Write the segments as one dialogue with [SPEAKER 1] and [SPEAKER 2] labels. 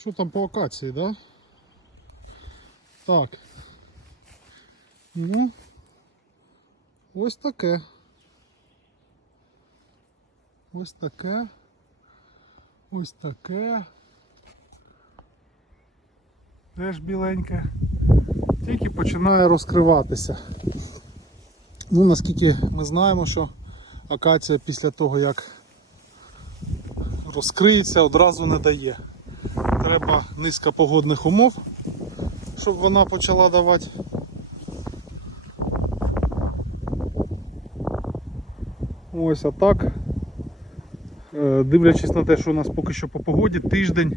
[SPEAKER 1] Що там по акації, да? Так. Ну, ось таке. Ось таке. Ось таке. Теж біленьке. Тільки починає розкриватися. Ну, наскільки ми знаємо, що акація після того, як розкриється, одразу не дає. Треба низка погодних умов, щоб вона почала давати. Ось а так. Е, Дивлячись на те, що у нас поки що по погоді, тиждень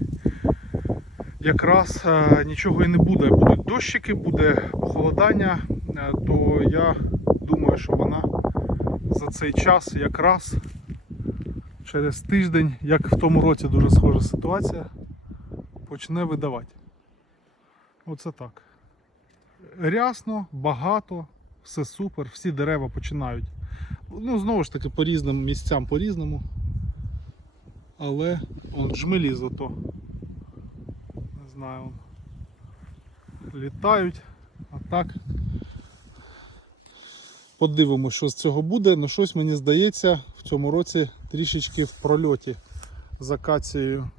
[SPEAKER 1] якраз е, нічого і не буде. Будуть дощики, буде похолодання, е, то я думаю, що вона за цей час якраз через тиждень, як в тому році дуже схожа ситуація, почне видавати. Оце так. Рясно, багато, все супер, всі дерева починають. Ну, знову ж таки, по різним місцям по-різному. Але он джмелі зато. Не знаю. он, Літають. А так. Подивимося, що з цього буде. Ну щось мені здається, в цьому році трішечки в прольоті з акацією